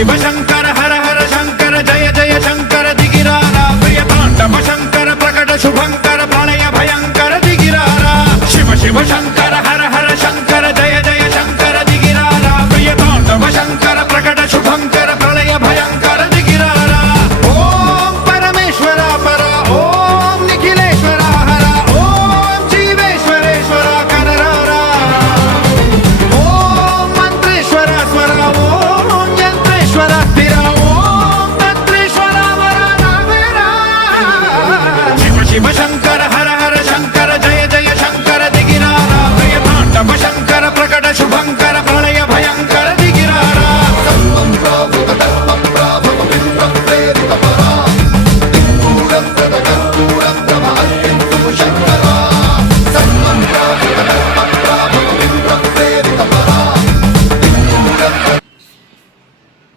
शिव शंकर हर हर शंकर जय जय शंकर दिगिरारा प्रिय तांडव शंकर प्रकट शुभंकर प्रणय भयंकर दिगिरारा शिव शिव शंकर